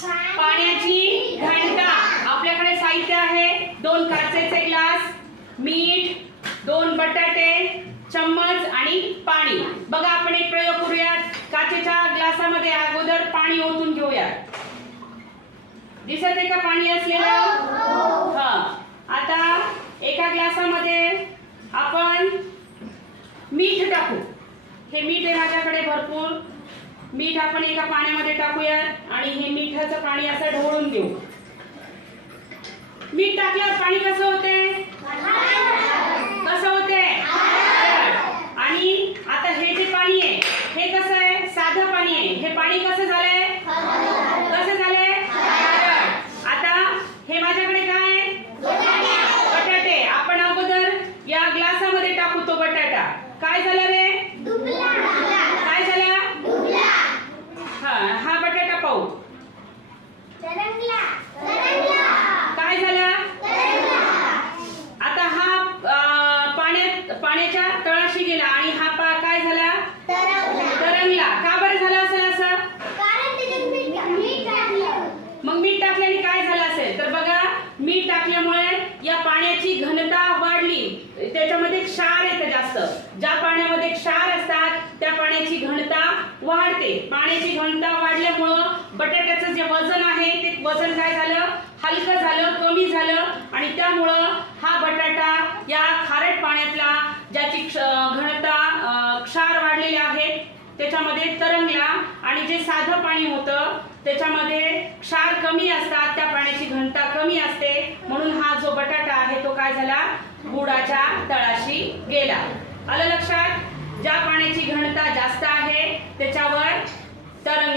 पाण्याची घनता आपल्याकडे साहित्य आहे. दोन काचेचे ग्लास मीठ दोन बटाटे चम्मच आणि पाणी. बघा आपण एक प्रयोग करूयात. काचेच्या ग्लासामध्ये अगोदर पाणी ओतून घेऊयात. दिसत आहे का पाणी असलेलं? हा. आता एका ग्लासामध्ये आपण मीठ टाकू. हे मीठ आहे माझ्याकडे भरपूर मीठ आपण एका पाण्यामध्ये टाकूयात आणि हे मिठाचं पाणी असं ढवळून देऊ. मीठ टाकल्यावर पाणी कसं होते? कसं होते? आणि आता हे जे पाणी आहे हे कसं आहे? साधं पाणी आहे. हे पाणी कसं झालंय? कसं झालंय? आता हे माझ्याकडे काय आहे? बटाटे. आपण अगोदर या ग्लासामध्ये टाकू तो बटाटा. काय झालं रे काय झालं हा हा पाहू काय झालं? आता हा पाण्यात पाण्याच्या तळाशी गेला आणि हा पा काय झाला? तरंगला. का बरं झालं असेल असं? मग मीठ टाकल्याने काय झालं असेल? तर बघा मीठ टाकल्यामुळे या पाण्याची घनता वाढली. त्याच्यामध्ये क्षार येतं जास्त. ज्या पाण्यामध्ये क्षार असतात त्या पाण्याची घनता वाढते. पाण्याची घनता वाढल्यामुळं बटाट्याचं जे वजन आहे ते वजन काय झालं? हलकं झालं कमी झालं. आणि त्यामुळं हा बटाटा या खारट पाण्यातला ज्याची घनता क्षार वाढलेले आहेत त्याच्यामध्ये तरंगला. आणि जे साधं पाणी होतं त्याच्यामध्ये क्षार कमी असतात त्या पाण्याची घनता कमी असते. म्हणून हा जो बटाटा आहे तो काय झाला? बुडाच्या तळाशी गेला. आलं लक्षात? ज्या पाण्याची घनता जास्त आहे त्याच्या